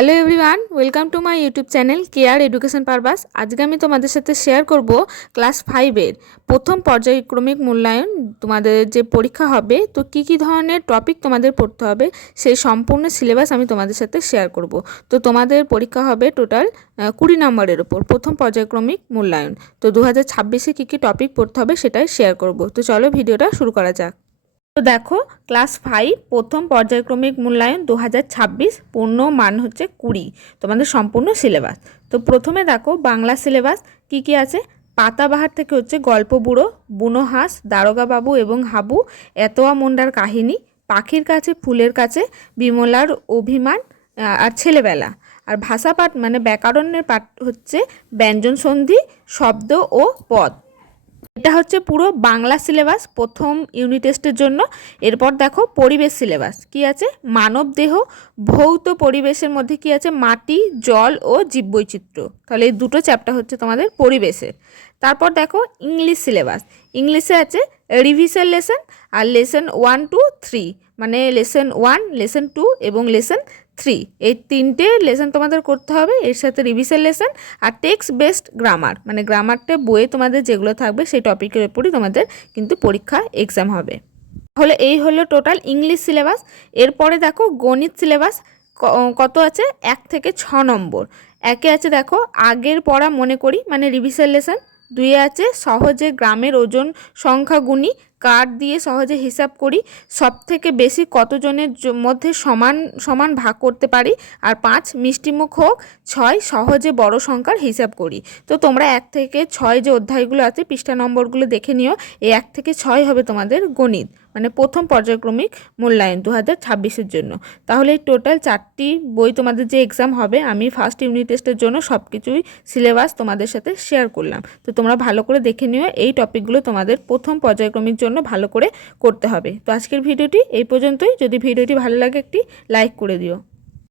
Hello everyone, welcome to my YouTube channel care education purpose. আজকে আমি তোমাদের সাথে শেয়ার করব ক্লাস ফাইভের প্রথম পর্যায়ক্রমিক মূল্যায়ন, তোমাদের যে পরীক্ষা হবে, তো কি কি ধরনের টপিক তোমাদের পড়তে হবে, সেই সম্পূর্ণ সিলেবাস আমি তোমাদের সাথে শেয়ার করব। তো তোমাদের পরীক্ষা হবে টোটাল কুড়ি নম্বরের ওপর প্রথম পর্যায়ক্রমিক মূল্যায়ন। তো দু হাজার ছাব্বিশে কী কী টপিক পড়তে হবে সেটাই শেয়ার করব। তো চলো ভিডিওটা শুরু করা যাক। তো দেখো ক্লাস ফাইভ প্রথম পর্যায়ক্রমিক মূল্যায়ন দু হাজার ছাব্বিশ, পূর্ণ মান হচ্ছে কুড়ি, তোমাদের সম্পূর্ণ সিলেবাস তো প্রথমে দেখো, বাংলা সিলেবাস কি কি আছে? পাতাবাহার থেকে হচ্ছে গল্প বুড়ো, বুনো হাঁস, দারোগা বাবু এবং হাবু, এতোয়া মুন্ডার কাহিনী, পাখির কাছে, ফুলের কাছে, বিমলার অভিমান আর ছেলেবেলা। আর ভাষা পাঠ মানে ব্যাকরণের পাঠ হচ্ছে ব্যঞ্জন সন্ধি শব্দ ও পদ। এটা হচ্ছে পুরো বাংলা সিলেবাস প্রথম ইউনিট টেস্টের জন্য। এরপর দেখো পরিবেশ সিলেবাস কি আছে? মানব দেহ, ভৌত পরিবেশের মধ্যে কি আছে? মাটি, জল ও জীববৈচিত্র্য। তাহলে এই দুটো চ্যাপ্টার হচ্ছে তোমাদের পরিবেশের। তারপর দেখো ইংলিশ সিলেবাস ইংলিশে আছে রিভিশন লেসন আর লেসন ওয়ান টু থ্রি মানে লেসন ওয়ান লেসন টু এবং লেসন থ্রি এই তিনটে লেসন তোমাদের করতে হবে, এর সাথে রিভিশন লেসন আর টেক্সট বেসড গ্রামার মানে গ্রামারটা বইয়ে তোমাদের যেগুলো থাকবে, সেই টপিকের উপরই তোমাদের কিন্তু পরীক্ষা এক্সাম হবে। তাহলে এই হলো টোটাল ইংলিশ সিলেবাস এরপরে দেখো গণিত সিলেবাস কত আছে? এক থেকে ছ নম্বর। একে আছে দেখো আগের পড়া মনে করি মানে রিভিশন লেসন দুইয়ে আছে, সহজে গ্রামের ওজন সংখ্যা গুণি কার্ড দিয়ে সহজে হিসাব করি সব থেকে বেশি কতজনের মধ্যে সমান সমান ভাগ করতে পারি, আর পাঁচ, মিষ্টিমুখ হোক, ছয়, সহজে বড় সংখ্যার হিসাব করি। তো তোমরা এক থেকে ছয় যে অধ্যায়গুলো আছে, পৃষ্ঠা নম্বরগুলো দেখে নিও, এই এক থেকে ছয় হবে তোমাদের গণিত। মানে প্রথম পর্যায়ক্রমিক মূল্যায়ন দু হাজার ছাব্বিশের জন্য। তাহলে এই টোটাল চারটি বই তোমাদের যে এক্সাম হবে, আমি ফার্স্ট ইউনিট টেস্টের জন্য সব কিছুই সিলেবাস তোমাদের সাথে শেয়ার করলাম। তো তোমরা ভালো করে দেখে নিও, এই টপিকগুলো তোমাদের প্রথম পর্যায়ক্রমিক জন্য ভালো করে করতে হবে। তো আজকের ভিডিওটি এই পর্যন্তই। যদি ভিডিওটি ভালো লাগে একটি লাইক করে দিও।